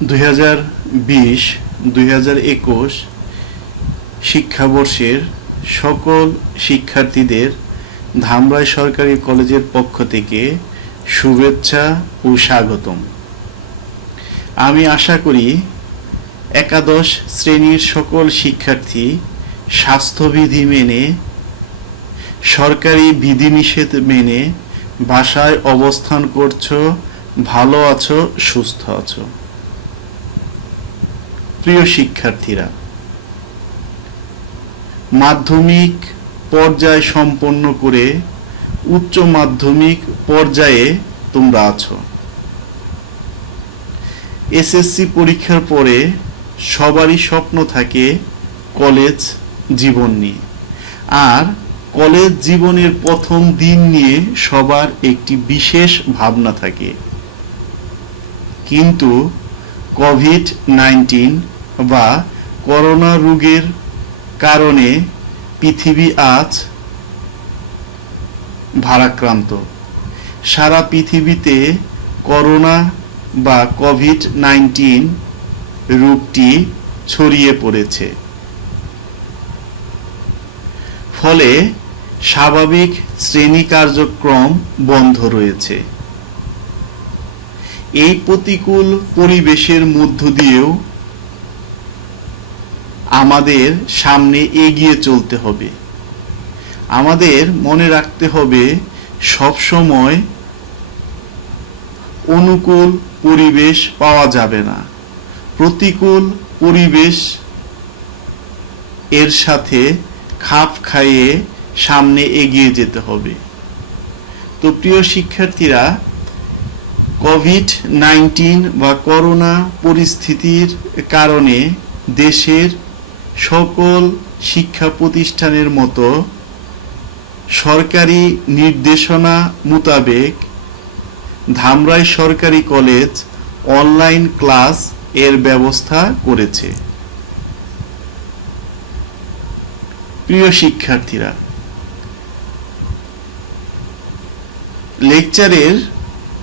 2020-2021 শিক্ষাবর্ষের সকল শিক্ষার্থীদের ধামরাই সরকারি কলেজের পক্ষ থেকে শুভেচ্ছা ও স্বাগতম। আমি আশা করি একাদশ শ্রেণীর সকল শিক্ষার্থী স্বাস্থ্যবিধি মেনে, সরকারি বিধিনিষেধ মেনে বাসায় অবস্থান করছো, ভালো আছো, সুস্থ আছো। প্রিয় শিক্ষার্থীরা, মাধ্যমিক পর্যায় সম্পন্ন করে উচ্চ মাধ্যমিক পর্যায়ে তোমরা আছো। এসএসসি পরীক্ষার পরে সবারই স্বপ্ন থাকে কলেজ জীবন নিয়ে, আর কলেজ জীবনের প্রথম দিন নিয়ে সবার একটি বিশেষ ভাবনা থাকে। কিন্তু কোভিড-19 বা করোনা রোগের কারণে পৃথিবী আজ ভারাক্রান্ত। সারা পৃথিবীতে করোনা বা কোভিড-19 রোগটি ছড়িয়ে পড়েছে। ফলে স্বাভাবিক শ্রেণী কার্যক্রম বন্ধ রয়েছে। এই প্রতিকূল পরিবেশের মধ্য দিয়েও আমাদের সামনে এগিয়ে চলতে হবে। আমাদের মনে রাখতে হবে, সবসময় অনুকূল পরিবেশ পাওয়া যাবে না। প্রতিকূল পরিবেশ এর সাথে খাপ খাইয়ে সামনে এগিয়ে যেতে হবে। তো প্রিয় শিক্ষার্থীরা, কোভিড-19 বা করোনা পরিস্থিতির কারণে দেশের সকল শিক্ষা প্রতিষ্ঠানের মতো সরকারি নির্দেশনা মোতাবেক ধামরাই সরকারি কলেজ অনলাইন ক্লাস এর ব্যবস্থা করেছে। প্রিয় শিক্ষার্থীরা, লেকচারের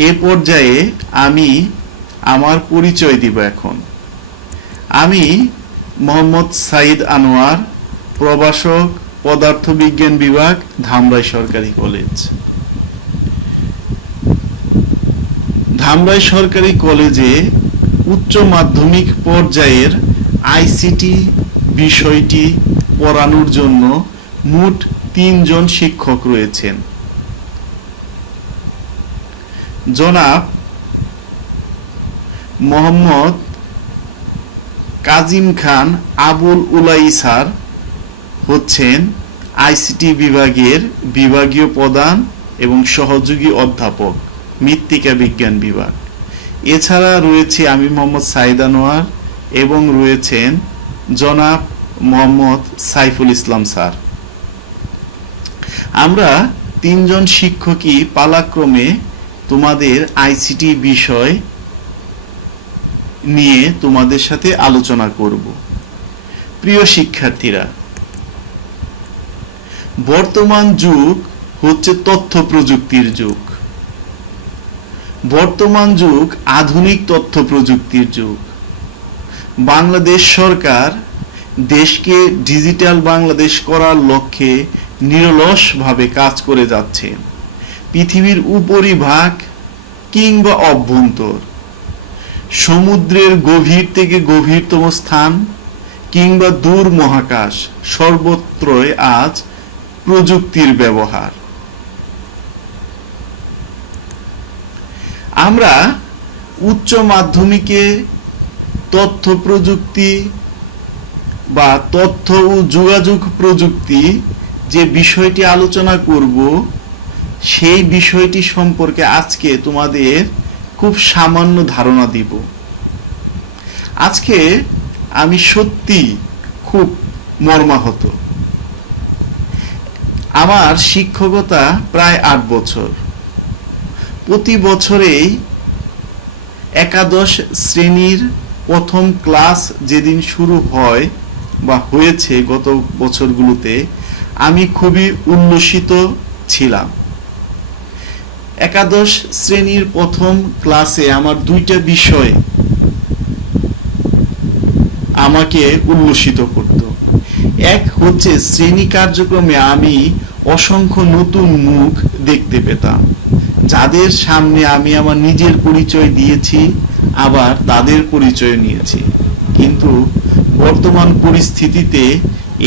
এ পর্যায়ে আমি আমার পরিচয় দিব। এখন আমি মোহাম্মদ সাইদ আনোয়ার, প্রভাষক, পদার্থবিজ্ঞান বিভাগ, ধামরাই সরকারি কলেজ। ধামরাই সরকারি কলেজে উচ্চ মাধ্যমিক পর্যায়ের আইসিটি বিষয়টি পড়ানোর জন্য মোট 3 জন শিক্ষক রয়েছেন। জনাব মোহাম্মদ কাজিম খান আবুল উলাই স্যার হচ্ছেন আইসিটি বিভাগের বিভাগীয় প্রধান এবং সহযোগী অধ্যাপক, মৃত্তিকা বিজ্ঞান বিভাগ। এছাড়া রয়েছে আমি মোহাম্মদ সাইদ আনোয়ার এবং রয়েছেন জনাব মোহাম্মদ সাইফুল ইসলাম স্যার। আমরা 3 জন শিক্ষকই পালাক্রমে তোমাদের আইসিটি বিষয় নিয়ে তোমাদের সাথে আলোচনা করব। প্রিয় শিক্ষার্থীরা, বর্তমান যুগ হচ্ছে তথ্য প্রযুক্তির যুগ। বর্তমান যুগ আধুনিক তথ্য প্রযুক্তির যুগ। বাংলাদেশ সরকার দেশকে ডিজিটাল বাংলাদেশ করার লক্ষ্যে নিরলসভাবে কাজ করে যাচ্ছে। পৃথিবীর উপরিভাগ কিংবা অভ্যন্তর, সমুদ্রের গভীর থেকে গভীরতম স্থান কিংবা দূর মহাকাশ, সর্বত্রই আজ প্রযুক্তির ব্যবহার। আমরা উচ্চ মাধ্যমিকে তথ্য প্রযুক্তি বা তথ্য ও যোগাযোগ প্রযুক্তি যে বিষয়টি আলোচনা করব, সেই বিষয়টি সম্পর্কে আজকে তোমাদের খুব সামান্য ধারণা দিব। আজকে আমি সত্যি খুব মর্মাহত। আমার শিক্ষকতা প্রায় 8 বছর। প্রতি বছরেই একাদশ শ্রেণীর প্রথম ক্লাস যেদিন শুরু হয় বা হয়েছে গত বছরগুলোতে, আমি খুবই উল্লসিত ছিলাম। একাদশ শ্রেণীর প্রথম ক্লাসে আমার 2টা বিষয় আমাকে উল্লসিত করত। এক হচ্ছে শ্রেণী কার্যক্রমে আমি অসংখ্য নতুন মুখ দেখতে পেতাম, যাদের সামনে আমি আমার নিজের পরিচয় দিয়েছি, আবার তাদের পরিচয় নিয়েছি। কিন্তু বর্তমান পরিস্থিতিতে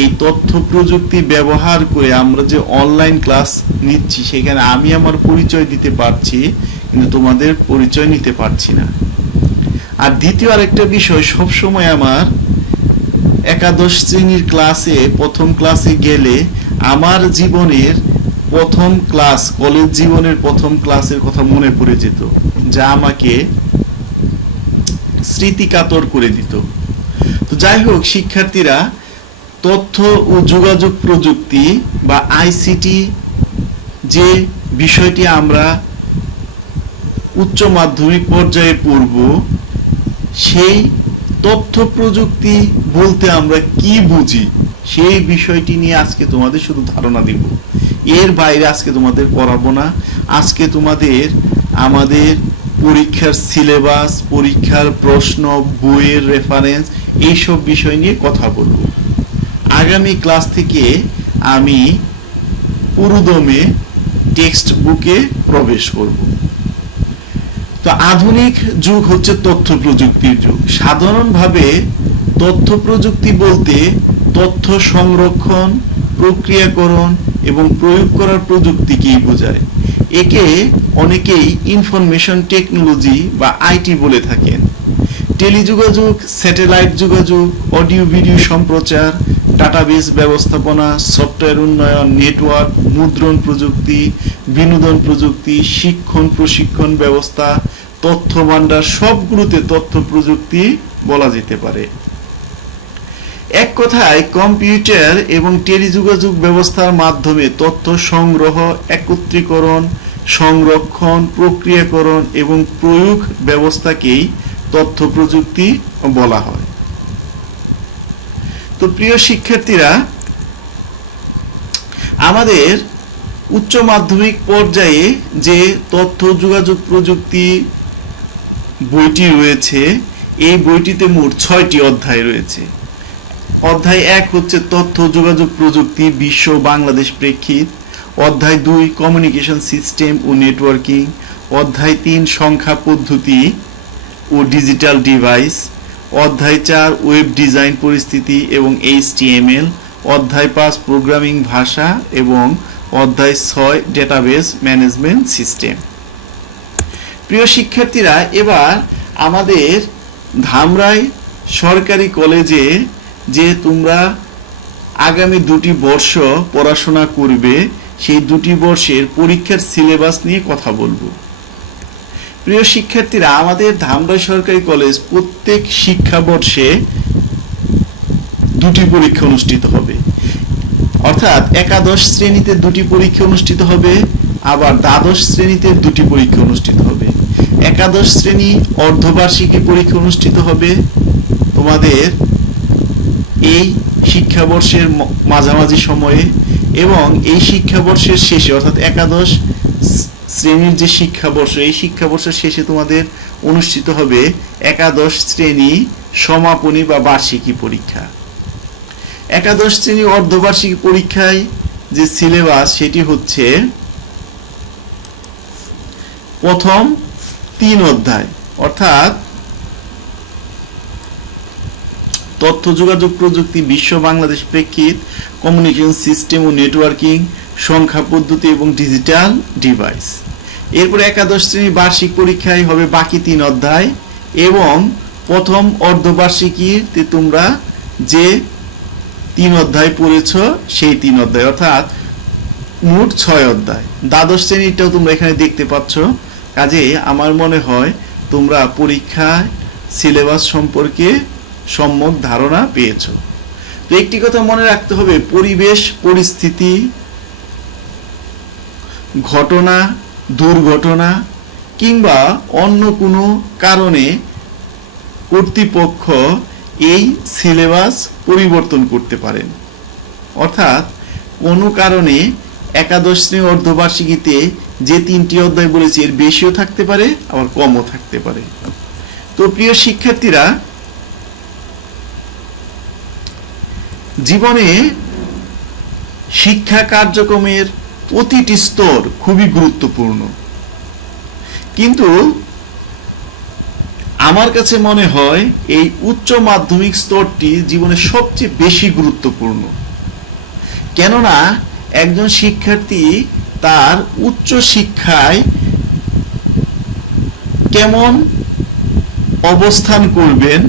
এই তথ্য প্রযুক্তি ব্যবহার করে আমরা যে অনলাইন ক্লাস নিচ্ছি, সেখানে আমি আমার পরিচয় দিতে পারছি, কিন্তু তোমাদের পরিচয় নিতে পারছি না। আর দ্বিতীয় আরেকটা বিষয়, সবসময় আমার একাদশ শ্রেণীর ক্লাসে, প্রথম ক্লাসে গেলে আমার জীবনের প্রথম ক্লাস, কলেজ জীবনের প্রথম ক্লাসের কথা মনে পড়ে যেত, যা আমাকে স্মৃতিকাতর করে দিত। তো যাই হোক শিক্ষার্থীরা, তথ্য ও যোগাযোগ প্রযুক্তি বা আইসিটি যে বিষয়টি আমরা উচ্চ মাধ্যমিক পর্যায়ে পড়ব, সেই তথ্য প্রযুক্তি বলতে আমরা কি বুঝি সেই বিষয়টি নিয়ে আজকে তোমাদের শুধু ধারণা দিব। এর বাইরে আজকে তোমাদের পড়াবো না। আজকে তোমাদের আমাদের পরীক্ষার সিলেবাস, পরীক্ষার প্রশ্ন, বইয়ের রেফারেন্স, এইসব বিষয় নিয়ে কথা বলবো। আগামী ক্লাস থেকে আমি পুরোদমে টেক্সট বুকে প্রবেশ করব। তো আধুনিক যুগ হচ্ছে তথ্য প্রযুক্তির যুগ। সাধারণভাবে তথ্য প্রযুক্তি বলতে তথ্য সংরক্ষণ, প্রক্রিয়াকরণ এবং প্রয়োগ করার প্রযুক্তিকেই বোঝায়। একে অনেকেই ইনফরমেশন টেকনোলজি বা আইটি বলে থাকেন। টেলিযোগাযোগ, স্যাটেলাইট যোগাযোগ, অডিও ভিডিও সম্প্রচার, ডাটাবেস ব্যবস্থাপনা, সফটওয়্যার উন্নয়ন, নেটওয়ার্ক, মুদ্রণ প্রযুক্তি, বিনোদন প্রযুক্তি, শিক্ষণ প্রশিক্ষণ ব্যবস্থা, তথ্য ভান্ডার, সবগুলোতে তথ্য প্রযুক্তি বলা যেতে পারে। এক কথায় কম্পিউটার এবং টেলিযোগাযোগ ব্যবস্থার মাধ্যমে তথ্য সংগ্রহ, একত্রীকরণ, সংরক্ষণ, প্রক্রিয়াকরণ এবং প্রয়োগ ব্যবস্থাকেই তথ্য প্রযুক্তি বলা হয়। তো প্রিয় শিক্ষার্থীরা, আমাদের উচ্চ মাধ্যমিক পর্যায়ে যে তথ্য যোগাযোগ প্রযুক্তি বইটি রয়েছে, এই বইটিতে মোট 6টি অধ্যায় রয়েছে। অধ্যায় 1 হচ্ছে তথ্য যোগাযোগ প্রযুক্তি বিশ্ব বাংলাদেশ প্রেক্ষিত। অধ্যায় 2 কমিউনিকেশন সিস্টেম ও নেটওয়ার্কিং। অধ্যায় 3 সংখ্যা পদ্ধতি ও ডিজিটাল ডিভাইস। অধ্যায় 4 ওয়েব ডিজাইন পরিস্থিতি এবং HTML। অধ্যায় 5 প্রোগ্রামিং ভাষা এবং অধ্যায় 6 ডেটাবেস ম্যানেজমেন্ট সিস্টেম। প্রিয় শিক্ষার্থীরা, এবার আমাদের ধামরাই সরকারি কলেজে যে তোমরা আগামী 2টি বর্ষ পড়াশোনা করবে, সেই 2টি বর্ষের পরীক্ষার সিলেবাস নিয়ে কথা বলবো। প্রিয় শিক্ষার্থীরা, আমাদের ধামরাই সরকারি কলেজ প্রত্যেক শিক্ষাবর্ষে 2টি পরীক্ষা অনুষ্ঠিত হবে। অর্থাৎ একাদশ শ্রেণীতে 2টি পরীক্ষা অনুষ্ঠিত হবে, আবার দ্বাদশ শ্রেণীতে 2টি পরীক্ষা অনুষ্ঠিত হবে। একাদশ শ্রেণী অর্ধবার্ষিকী পরীক্ষা অনুষ্ঠিত হবে তোমাদের এই শিক্ষাবর্ষের মাঝামাঝি সময়ে, এবং এই শিক্ষাবর্ষের শেষে অর্থাৎ একাদশ শ্রেণীর যে শিক্ষাবর্ষ, এই শিক্ষাবর্ষের শেষে তোমাদের অনুষ্ঠিত হবে একাদশ শ্রেণী সমাপনী বা বার্ষিকী পরীক্ষা। একাদশ শ্রেণী অর্ধবার্ষিকী পরীক্ষায় যে সিলেবাস, সেটি হচ্ছে প্রথম 3 অধ্যায়, অর্থাৎ তথ্য যোগাযোগ প্রযুক্তি বিশ্ব বাংলাদেশ প্রেক্ষিত, কমিউনিকেশন সিস্টেম ও নেটওয়ার্কিং, সংখ্যা পদ্ধতি এবং ডিজিটাল ডিভাইস। এরপর একাদশ শ্রেণী বার্ষিক পরীক্ষায় হবে বাকি 3 অধ্যায়, এবং প্রথম অর্ধবার্ষিকীতে তোমরা যে 3 অধ্যায় পড়েছ সেই 3 অধ্যায়, অর্থাৎ মোট 6 অধ্যায়। দ্বাদশ শ্রেণীটাও তোমরা এখানে দেখতে পাচ্ছ। কাজে আমার মনে হয় তোমরা পরীক্ষায় সিলেবাস সম্পর্কে সম্যক ধারণা পেয়েছ। তো একটি কথা মনে রাখতে হবে, পরিবেশ পরিস্থিতি, ঘটনা, দুর্ঘটনা কিংবা অন্য কোনো কারণে কর্তৃপক্ষ এই সিলেবাস পরিবর্তন করতে পারেন। অর্থাৎ কোনো কারণে একাদশ শ্রেণী অর্ধবার্ষিকীতে যে 3টি অধ্যায় বলেছি, এর বেশিও থাকতে পারে, আবার কমও থাকতে পারে। তো প্রিয় শিক্ষার্থীরা, জীবনে শিক্ষা কার্যক্রমের প্রতিটি স্তর খুবই গুরুত্বপূর্ণ, কিন্তু আমার কাছে মনে হয় এই উচ্চ মাধ্যমিক স্তরটি জীবনে সবচেয়ে বেশি গুরুত্বপূর্ণ। কেননা একজন শিক্ষার্থী তার উচ্চ শিক্ষায় কেমন অবস্থান করবেন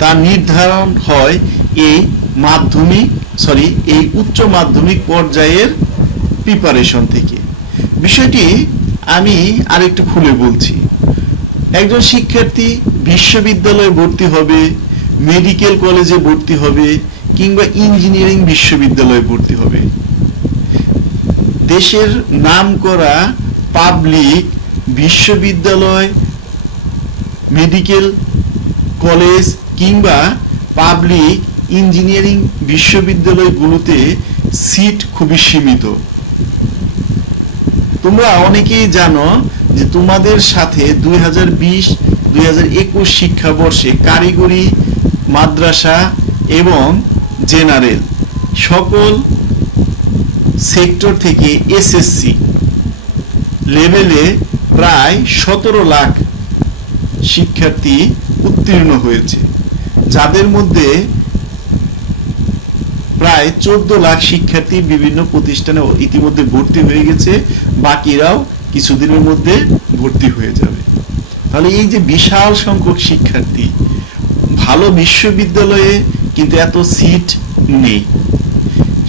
তা নির্ধারণ হয় এই উচ্চ মাধ্যমিক পর্যায়ের প্রিপারেশন থেকে। বিষয়টি আমি আরেকটু খুলে বলছি। একজন শিক্ষার্থী বিশ্ববিদ্যালয়ে ভর্তি হবে, মেডিকেল কলেজে ভর্তি হবে, কিংবা ইঞ্জিনিয়ারিং বিশ্ববিদ্যালয়ে ভর্তি হবে। দেশের নামকরা পাবলিক বিশ্ববিদ্যালয়, মেডিকেল কলেজ কিংবা পাবলিক ইঞ্জিনিয়ারিং বিশ্ববিদ্যালয়গুলোতে সিট খুবই সীমিত। তোমরা অনেকেই জানো যে তোমাদের সাথে 2020-2021 শিক্ষাবর্ষে কারিগরি, মাদ্রাসা এবং জেনারেল সকল সেক্টর থেকে এসএসসি লেভেলে প্রায় 17 লাখ শিক্ষার্থী উত্তীর্ণ হয়েছে, যাদের মধ্যে প্রায় 14 লাখ শিক্ষার্থী বিভিন্ন প্রতিষ্ঠানে ইতিমধ্যে ভর্তি হয়ে গেছে, বাকিরাও কিছুদিনের মধ্যে ভর্তি হয়ে যাবে। তাহলে এই যে বিশাল সংখ্যক শিক্ষার্থী, ভালো বিশ্ববিদ্যালয়ে কিন্তু এত সিট নেই।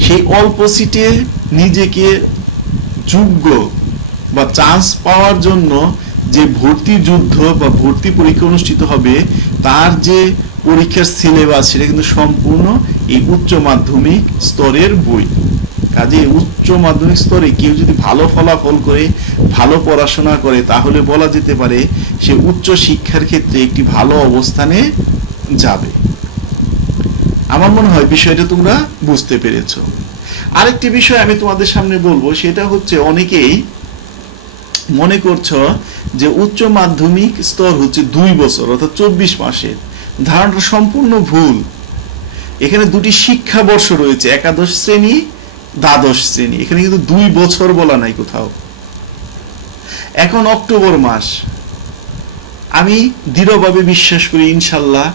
সেই অল্প সিটে নিজেকে যোগ্য বা চান্স পাওয়ার জন্য যে ভর্তি যুদ্ধ বা ভর্তি পরীক্ষা অনুষ্ঠিত হবে, তার যে পরীক্ষার সিলেবাস সেটা কিন্তু সম্পূর্ণ এই উচ্চ মাধ্যমিক স্তরের বই। কাজে উচ্চ মাধ্যমিক স্তরে কেউ যদি ভালো ফলাফল করে, ভালো পড়াশোনা করে, তাহলে বলা যেতে পারে সে উচ্চ শিক্ষার ক্ষেত্রে একটি ভালো অবস্থানে যাবে। আমার মনে হয় বিষয়টা তোমরা বুঝতে পেরেছো। আরেকটি বিষয় আমি তোমাদের সামনে বলবো, সেটা হচ্ছে অনেকেই মনে করছো যে উচ্চ মাধ্যমিক স্তর হচ্ছে 2 বছর অর্থাৎ 24 মাসের। ধারণাটা সম্পূর্ণ ভুল। এখানে দুটি শিক্ষাবর্ষ রয়েছে, একাদশ শ্রেণী, দ্বাদশ শ্রেণী। এখানে কিন্তু 2 বছর বলা নাই কোথাও। এখন অক্টোবর মাস, আমি দৃঢ়ভাবে বিশ্বাস করি ইনশাল্লাহ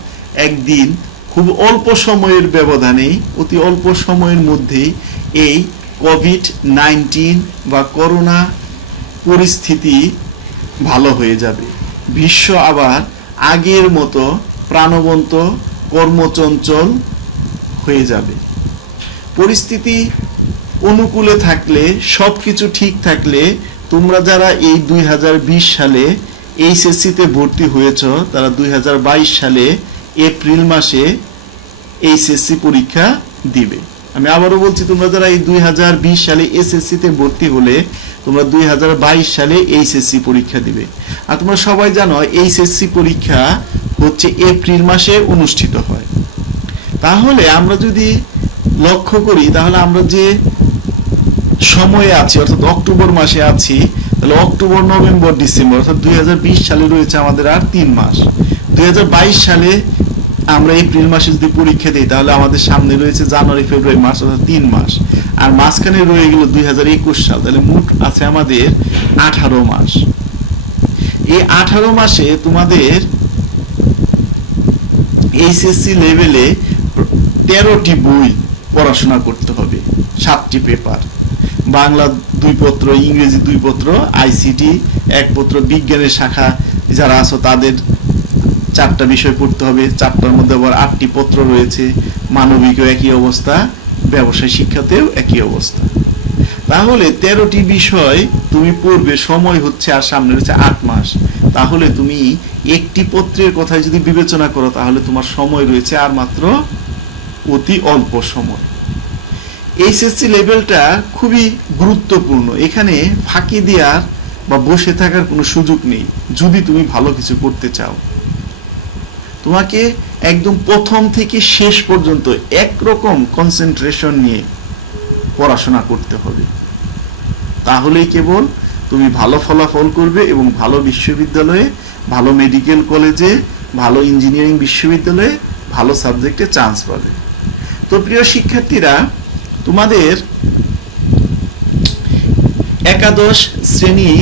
একদিন খুব অল্প সময়ের ব্যবধানেই, অতি অল্প সময়ের মধ্যেই এই কোভিড-19 বা করোনা পরিস্থিতি ভালো হয়ে যাবে। বিশ্ব আবার আগের মতো প্রাণবন্ত, কর্মচঞ্চল হয়ে যাবে। পরিস্থিতি অনুকূলে থাকলে, সবকিছু ঠিক থাকলে, তোমরা যারা এই 2020 সালে এইচএসসিতে ভর্তি হয়েছ, তারা 2022 সালে এপ্রিল মাসে এইচএসসি পরীক্ষা দিবে। আমি আবারও বলছি, তোমরা যারা এই 2020 সালে এসএসসিতে ভর্তি হলে, তোমরা 2022 সালে এইচএসসি পরীক্ষা দিবে। আর তোমরা সবাই জানো এইচএসসি পরীক্ষা হচ্ছে এপ্রিল মাসে অনুষ্ঠিত হয়। তাহলে আমরা যদি লক্ষ্য করি, তাহলে আমরা যে সময়ে আছি অর্থাৎ অক্টোবর মাসে আছি, তাহলে অক্টোবর, নভেম্বর, ডিসেম্বর অর্থাৎ 2020 সালে রয়েছে আমাদের আর 3 মাস। 2022 সালে আমরা এপ্রিল মাসে যদি পরীক্ষা দিই, তাহলে আমাদের সামনে রয়েছে জানুয়ারি, ফেব্রুয়ারি, মার্চ অর্থাৎ 3 মাস। আর মাঝখানে রয়ে গেল 2021 সাল। তাহলে মোট আছে আমাদের 18 মাস। এই 18 মাসে তোমাদের এইচএসসি লেভেলে 13টি বই পড়াশোনা করতে হবে, 7টি পেপার, বাংলা 2 পত্র, ইংরেজি 2 পত্র, আইসিটি 1 পত্র, বিজ্ঞানের শাখা যারা আছো তাদের 4টা বিষয় পড়তে হবে। 4টার মধ্যে আবার 8টি পত্র রয়েছে। মানবিকও একই অবস্থা, ব্যবসায় শিক্ষাতেও একই অবস্থা। তাহলে 13টি বিষয় তুমি পড়বে, সময় হচ্ছে আর সামনে রয়েছে 8 মাস। তাহলে তুমি একটি পত্রের কথাই যদি বিবেচনা করো, তাহলে তোমার সময় রয়েছে আর মাত্র অতি অল্প সময়। এইচএসসি লেভেলটা খুবই গুরুত্বপূর্ণ। এখানে ফাঁকি দেওয়ার বা বসে থাকার কোনো সুযোগ নেই। যদি তুমি ভালো কিছু করতে চাও, তোমাকে একদম প্রথম থেকে শেষ পর্যন্ত একরকম কনসেন্ট্রেশন নিয়ে পড়াশোনা করতে হবে। তাহলেই কেবল তুমি ভালো ফলাফল করবে এবং ভালো বিশ্ববিদ্যালয়ে, ভালো মেডিকেল কলেজে, ভালো ইঞ্জিনিয়ারিং বিশ্ববিদ্যালয়ে ভালো সাবজেক্টে চান্স পাবে। তো প্রিয় শিক্ষার্থীরা, তোমাদের একাদশ শ্রেণী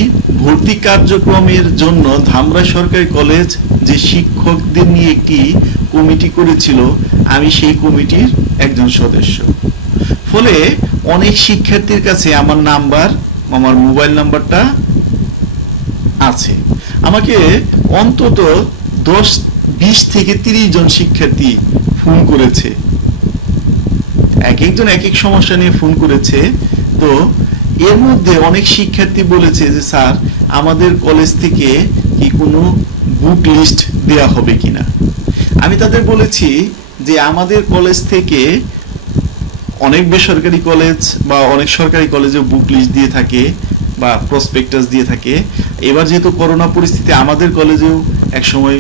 ভর্তি কার্যক্রমের জন্য ধামরাই সরকারি কলেজ যে শিক্ষকদের নিয়ে একটি কমিটি করেছিল, আমি সেই কমিটির একজন সদস্য। ফলে অনেক শিক্ষার্থীর কাছে আমার নাম্বার, আমার মোবাইল নাম্বারটা আছে। আমাকে অন্তত 20 থেকে 30 জন শিক্ষার্থী ফোন করেছে, এক একজন এক এক সমস্যা নিয়ে ফোন করেছে। তো এর মধ্যে অনেক শিক্ষার্থী বলেছে যে স্যার, আমাদের কলেজ থেকে কি কোনো বুক লিস্ট দেয়া হবে কিনা। আমি তাদের বলেছি যে আমাদের কলেজ থেকে অনেক বেসরকারি কলেজ বা অনেক সরকারি কলেজে বুক লিস্ট দিয়ে থাকে বা প্রসপেক্টাস দিয়ে থাকে। এবার যেহেতু করোনা পরিস্থিতি, আমাদের কলেজেও এক সময়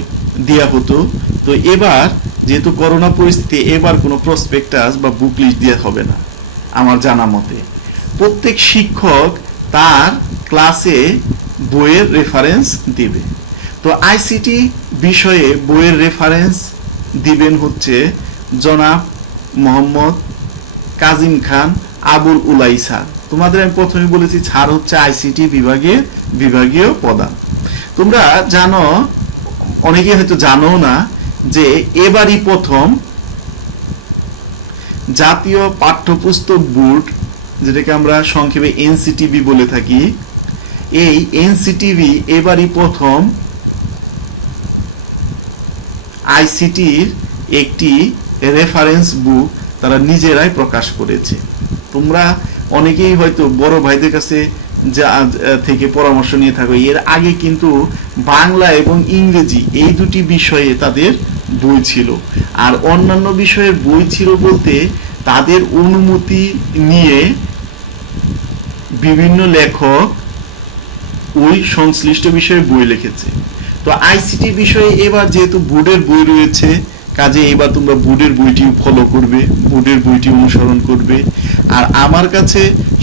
দেয়া হতো। তো এবার যেহেতু করোনা পরিস্থিতি, এবার কোনো প্রসপেক্টাস বা বুক লিস্ট দেওয়া হবে না আমার জানা মতে। প্রত্যেক শিক্ষক তার ক্লাসে বইয়ের রেফারেন্স দিবে। তো আইসিটি বিষয়ে বইয়ের রেফারেন্স দিবেন হচ্ছে জনাব মোহাম্মদ কাজিম খান আবুল উলাই স্যার। তোমাদের আমি প্রথমে বলেছি স্যার হচ্ছে আইসিটি বিভাগীয় প্রধান। তোমরা জানো, অনেকে হয়তো জানো না, যে এবারই প্রথম জাতীয় পাঠ্যপুস্তক বোর্ড, যেটাকে আমরা সংক্ষেপে এনসিটিবি বলে থাকি, এই এনসিটিবি এবারই প্রথম আইসিটির একটি রেফারেন্স বুক তারা নিজেরাই প্রকাশ করেছে। তোমরা অনেকেই হয়তো বড় ভাইদের কাছে থেকে পরামর্শ নিয়ে থাকো। এর আগে কিন্তু বাংলা এবং ইংরেজি এই দুটি বিষয়ে তাদের বই ছিল, আর অন্যান্য বিষয়ের বই ছিল বলতে তাদের অনুমতি নিয়ে বিভিন্ন লেখক ওই সংশ্লিষ্ট বিষয়ে বই লিখেছে। তো আইসিটি বিষয়ে এবার যেহেতু বোর্ডের বই রয়েছে, কাজে এবার তোমরা বোর্ডের বইটি ফলো করবে, বোর্ডের বইটি অনুসরণ করবে। আর আমার কাছে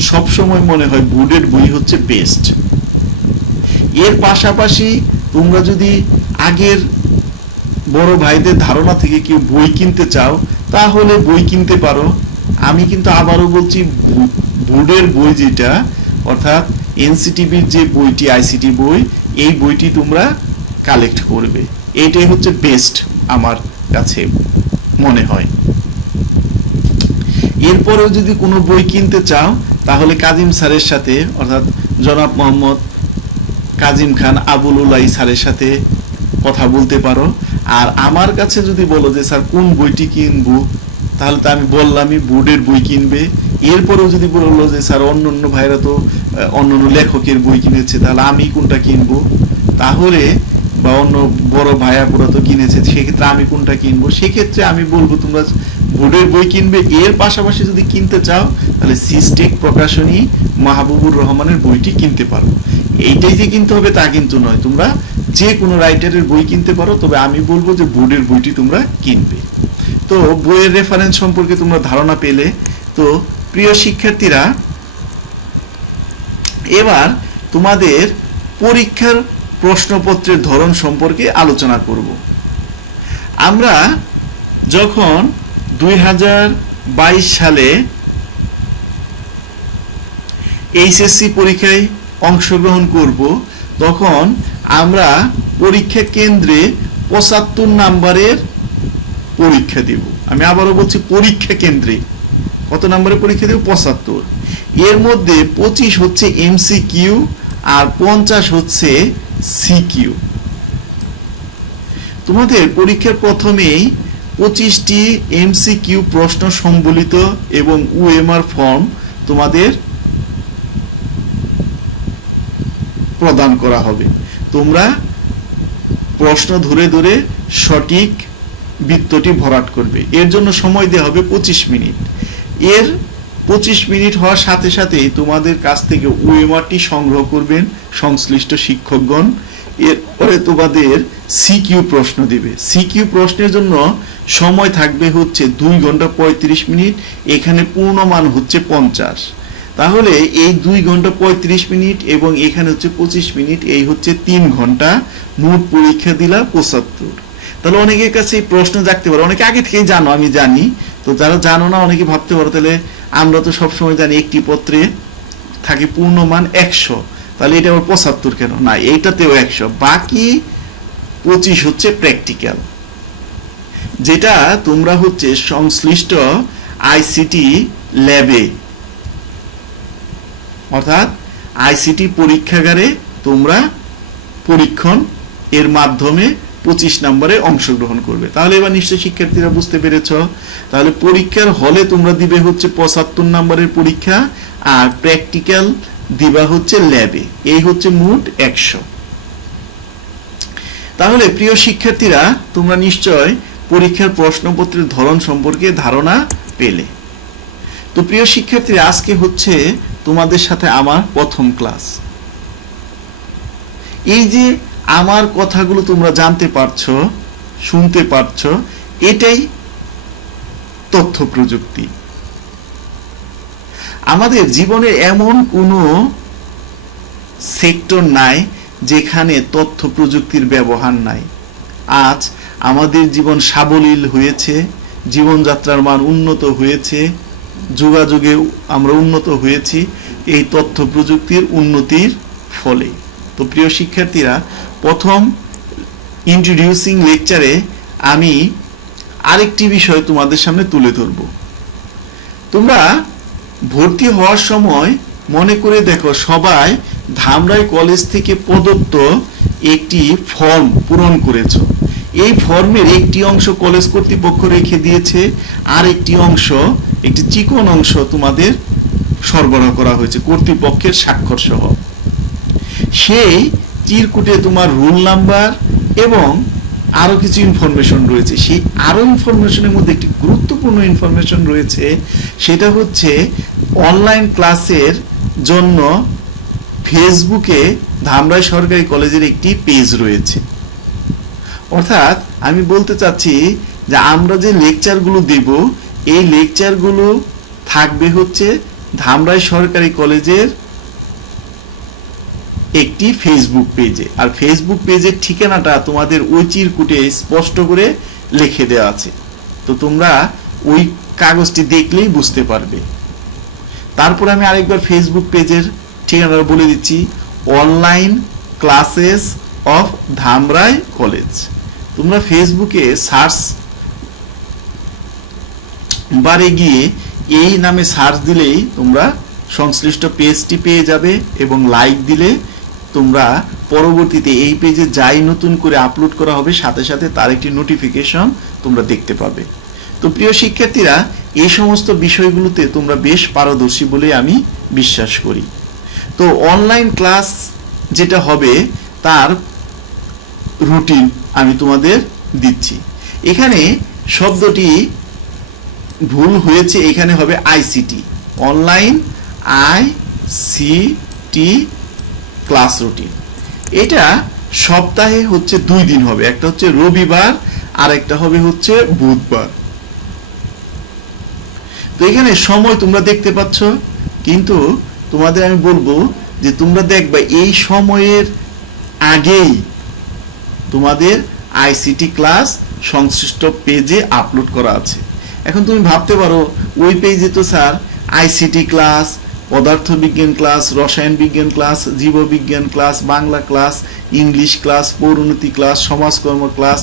সব সময় মনে হয় বোর্ডের বই হচ্ছে বেস্ট। এর পাশাপাশি তোমরা যদি আগের বড় ভাইদের ধারণা থেকে কেউ বই কিনতে চাও, তাহলে বই কিনতে পারো। আমি কিন্তু আবারও বলছি, বোর্ডের বই যেটা, অর্থাৎ এনসিটিভির যে বইটি আইসিটি বই, এই বইটি তোমরা কালেক্ট করবে। এইটাই হচ্ছে বেস্ট আমার কাছে মনে হয়। এরপরেও যদি কোনো বই কিনতে চাও, তাহলে কাজিম স্যারের সাথে, অর্থাৎ জনাব মোহাম্মদ কাজিম খান আবুল উলাই স্যারের সাথে কথা বলতে পারো। আর আমার কাছে যদি বলো যে স্যার কোন বইটি কিনবো, তাহলে তো আমি বললামই বোর্ডের বই কিনবে। এরপরেও যদি বললো যে স্যার অন্য ভাইরা তো অন্য লেখকের বই কিনেছে, তাহলে আমি কোনটা কিনবো, তাহলে বা অন্য বড় ভাইয়াপুরা তো কিনেছে, সেক্ষেত্রে আমি কোনটা কিনবো, সেক্ষেত্রে আমি বলবো তোমরা বোর্ডের বই কিনবে। এর পাশাপাশি যদি কিনতে চাও, তাহলে সিস্টেক প্রকাশনী মাহবুবুর রহমানের বইটি কিনতে পারো। এইটাই যে কিনতে হবে তা কিন্তু নয়, তোমরা যে কোনো রাইটারের বই কিনতে পারো, তবে আমি বলবো যে বোর্ডের বইটি তোমরা কিনবে। তো বইয়ের রেফারেন্স সম্পর্কে তোমরা ধারণা পেলে। তো প্রিয় শিক্ষার্থীরা, এবার তোমাদের পরীক্ষার প্রশ্নপত্রের ধরন সম্পর্কে আলোচনা করব। আমরা যখন 2022 সালে এইচএসসি পরীক্ষায় অংশগ্রহণ করব, তখন আমরা পরীক্ষা কেন্দ্রে 75 নাম্বারের পরীক্ষা দেব। আমি আবারও বলছি, পরীক্ষা কেন্দ্রে কত নাম্বারের পরীক্ষা দেব? 75। এর মধ্যে 25 হচ্ছে এমসিকিউ আর 50 হচ্ছে সিকিউ। তোমাদের পরীক্ষার প্রথমেই 25টি এমসিকিউ প্রশ্ন সম্বলিত এবং ওএমআর ফর্ম তোমাদের প্রদান করা হবে। তোমরা প্রশ্ন ধরে ধরে সঠিক বৃত্তটি ভরাট করবে। এর জন্য সময় দেওয়া হবে 25 মিনিট। এর 25 মিনিট হওয়ার সাথে সাথেই তোমাদের কাছ থেকে ওএমআরটি সংগ্রহ করবেন সংশ্লিষ্ট শিক্ষকগণ। এরপরে তোমাদের সিকিউ প্রশ্ন দিবে। সিকিউ প্রশ্নের জন্য সময় থাকবে হচ্ছে 2 ঘন্টা 35 মিনিট। এখানে পূর্ণমান হচ্ছে 50। তাহলে এই 2 ঘন্টা 35 মিনিট এবং এখানে হচ্ছে 25 মিনিট, এই হচ্ছে 3 ঘন্টা। মোট পরীক্ষা দিলা 75। তাহলে অনেকের কাছে এই প্রশ্ন জাগতে পারে, অনেকে আগে থেকেই জানো, আমি জানি। তো যারা জানো না অনেকে ভাবতে পারো তাহলে আমরা তো সবসময় জানি একটি পত্রে থাকে পূর্ণমান 100, তাহলে এটা আবার 75 কেন? না, এইটাতেও 100, বাকি 25 হচ্ছে প্র্যাকটিক্যাল, যেটা তোমরা হচ্ছে সংশ্লিষ্ট আইসিটি ল্যাবে অর্থাৎ আইসিটি পরীক্ষাগারে তোমরা পরীক্ষণ এর মাধ্যমে 25 নম্বরে অংশগ্রহণ করবে। তাহলে এবার নিশ্চয়ই শিক্ষার্থীরা বুঝতে পেরেছ, তাহলে পরীক্ষার হলে তোমরা দিবে হচ্ছে 75 নম্বরের পরীক্ষা, আর প্র্যাকটিক্যাল দিবা হচ্ছে ল্যাবে, এই হচ্ছে মোট 100। তাহলে প্রিয় শিক্ষার্থীরা, তোমরা নিশ্চয় পরীক্ষার প্রশ্নপত্রের ধরন সম্পর্কে ধারণা পেলে। তো প্রিয় শিক্ষার্থীরা, আজকে হচ্ছে তোমাদের সাথে আমার প্রথম ক্লাস। এই যে আমার কথাগুলো তোমরা জানতে পারছো, শুনতে পারছো, এটাই তথ্য প্রযুক্তি। আমাদের জীবনে এমন কোনো সেক্টর নাই যেখানে তথ্য প্রযুক্তির ব্যবহার নাই। আজ আমাদের জীবন সাবলীল হয়েছে, জীবনযাত্রার মান উন্নত হয়েছে, যোগাযোগে আমরা উন্নত হয়েছি এই তথ্য প্রযুক্তির উন্নতির ফলে। তো প্রিয় শিক্ষার্থীরা, প্রথম ইন্ট্রোডিউসিং লেকচারে আমি আরেকটি বিষয় তোমাদের সামনে তুলে ধরব। তোমরা ভর্তি হওয়ার সময় মনে করে দেখো, সবাই ধামরাই কলেজ থেকে প্রদত্ত একটি ফর্ম পূরণ করেছো। এই ফর্মের একটি অংশ কলেজ কর্তৃপক্ষ রেখে দিয়েছে, আর একটি অংশ, একটি চিকন অংশ তোমাদের সরবরাহ করা হয়েছে কর্তৃপক্ষের স্বাক্ষর সহ। সেই চিরকুটে তোমার রোল নাম্বার এবং আরো কিছু ইনফরমেশন রয়েছে। সেই আরো ইনফরমেশনের মধ্যে একটি গুরুত্বপূর্ণ ইনফরমেশন রয়েছে, সেটা হচ্ছে অনলাইন ক্লাসের জন্য ফেসবুকে ধামরাই সরকারি কলেজের একটি পেজ রয়েছে। অর্থাৎ আমি বলতে চাচ্ছি যে আমরা যে লেকচারগুলো দেব, এই লেকচারগুলো থাকবে হচ্ছে ধামরাই সরকারি কলেজের একটি ফেসবুক পেজে, আর ফেসবুক পেজের ঠিকানাটা তোমাদের ওই চিরকুটে স্পষ্ট করে লিখে দেওয়া আছে। তো তোমরা ওই কাগজটি দেখলেই বুঝতে পারবে। তারপর আমি আরেকবার ফেসবুক পেজের ঠিকানাটা বলে দিচ্ছি, online classes of Dhamrai college. তোমরা ফেসবুকে সার্চ বারে গিয়ে এই নামে সার্চ দিলেই তোমরা সংশ্লিষ্ট পেজটি পেয়ে যাবে, এবং লাইক দিলে তোমরা পরবর্তীতে এই পেজে যাই নতুন করে আপলোড করা হবে সাথে সাথে তার একটি নোটিফিকেশন তোমরা দেখতে পাবে। তো প্রিয় শিক্ষার্থীরা, এই সমস্ত বিষয়গুলোতে তোমরা বেশ পারদর্শী বলে আমি বিশ্বাস করি। তো অনলাইন ক্লাস যেটা হবে তার রুটিন আমি তোমাদের দিচ্ছি। এখানে শব্দটি ভুল হয়েছে, এখানে হবে ICT, online ICT class routine. এটা সপ্তাহে হচ্ছে 2 দিন হবে, একটা হচ্ছে রবিবার আর একটা হবে হচ্ছে বুধবার। তো এখানে সময় তোমরা দেখতে পাচ্ছ, কিন্তু তোমাদের আমি বলবো যে তোমরা দেখবা এই সময়ের আগেই তোমাদের আইসিটি ক্লাস সংশ্লিষ্ট পেজে আপলোড করা আছে। এখন তুমি ভাবতে পারো, ওই পেজে তো স্যার আইসিটি ক্লাস, পদার্থবিজ্ঞান ক্লাস, রসায়ন বিজ্ঞান ক্লাস, জীববিজ্ঞান class, Bangla class, English class, পৌরনীতি ক্লাস, সমাজকর্ম class,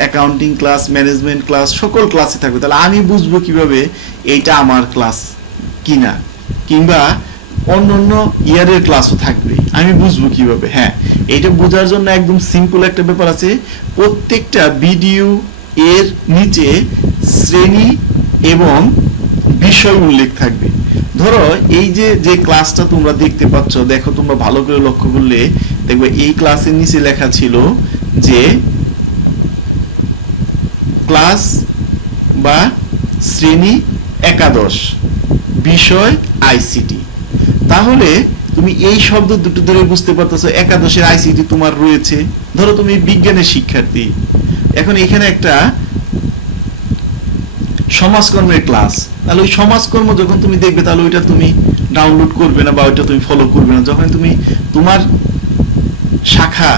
accounting class, management class, সকল ক্লাসে থাকবে। তাহলে আমি বুঝবো কিভাবে এইটা আমার ক্লাস কিনা, কিংবা অন্য অন্য ইয়ারের ক্লাসও থাকবে, আমি বুঝবো কিভাবে? হ্যাঁ, এটা বোঝার জন্য একদম সিম্পল একটা ব্যাপার আছে। প্রত্যেকটা ভিডিও এর নিচে শ্রেণী এবং বিষয় উল্লেখ থাকবে। ধরো এই যে ক্লাসটা তোমরা দেখতে পাচ্ছ, দেখো তোমরা ভালো করে লক্ষ্য করলে দেখবে এই ক্লাসের নিচে লেখা ছিল যে ক্লাস বা শ্রেণী 11, বিষয় আইসিটি। তাহলে তুমি এই শব্দ দুটো ধরে বুঝতে পারতেছো 11 আইসিটি তোমার রয়েছে। ধরো তুমি বিজ্ঞানের শিক্ষার্থী, এখন এখানে একটা সমাজকর্মের ক্লাস, তাহলে ওই সমাজকর্ম যখন তুমি দেখবে তাহলে ওইটা তুমি ডাউনলোড করবে না বা ওইটা তুমি ফলো করবে না। যখন তুমি তোমার শাখা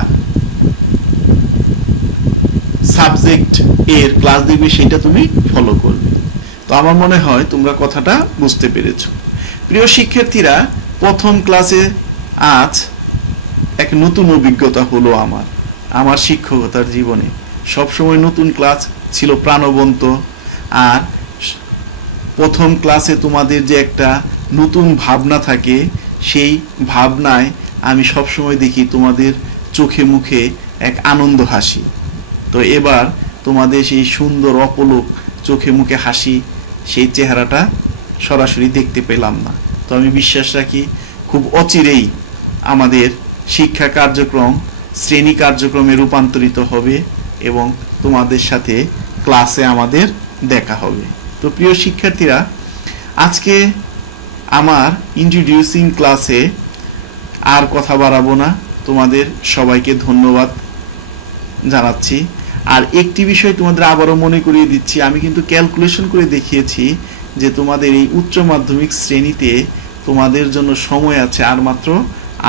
সাবজেক্ট এর ক্লাস দেখবে সেটা তুমি ফলো করবে। তো আমার মনে হয় তোমরা কথাটা বুঝতে পেরেছো। প্রিয় শিক্ষার্থীরা, প্রথম ক্লাসে আজ এক নতুন অভিজ্ঞতা হলো আমার শিক্ষকতার জীবনে। সবসময় নতুন ক্লাস ছিল প্রাণবন্ত, আর প্রথম ক্লাসে তোমাদের যে একটা নতুন ভাবনা থাকে, সেই ভাবনায় আমি সবসময় দেখি তোমাদের চোখে মুখে এক আনন্দ হাসি। তো এবার তোমাদের সেই সুন্দর অপলক চোখে মুখে হাসি, সেই চেহারাটা সরাসরি দেখতে পেলাম না। তো আমি বিশ্বাস রাখি খুব অচিরেই আমাদের শিক্ষা কার্যক্রম শ্রেণী কার্যক্রমে রূপান্তরিত হবে এবং তোমাদের সাথে ক্লাসে আমাদের দেখা হবে। তো প্রিয় শিক্ষার্থীরা, আজকে আমার ইন্ট্রোডিউসিং ক্লাসে আর কথা বাড়াবো না, তোমাদের সবাইকে ধন্যবাদ জানাচ্ছি। আর একটি বিষয় তোমাদের আবারও মনে করিয়ে দিচ্ছি, আমি কিন্তু ক্যালকুলেশন করে দেখিয়েছি যে তোমাদের এই উচ্চ মাধ্যমিক শ্রেণীতে তোমাদের জন্য সময় আছে আর মাত্র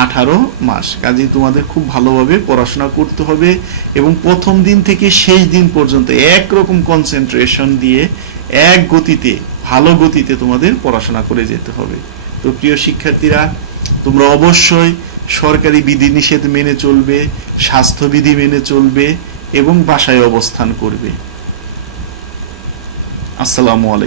18 মাস। কাজেই তোমাদের খুব ভালোভাবে পড়াশোনা করতে হবে এবং প্রথম দিন থেকে শেষ দিন পর্যন্ত একরকম কনসেন্ট্রেশন দিয়ে এক গতিতে, ভালো গতিতে তোমাদের পড়াশোনা করে যেতে হবে। তো প্রিয় শিক্ষার্থীরা, তোমরা অবশ্যই সরকারি বিধিনিষেধ মেনে চলবে, স্বাস্থ্যবিধি মেনে চলবে এবং বাসায় অবস্থান করবে। আসসালামু আলাইকুম।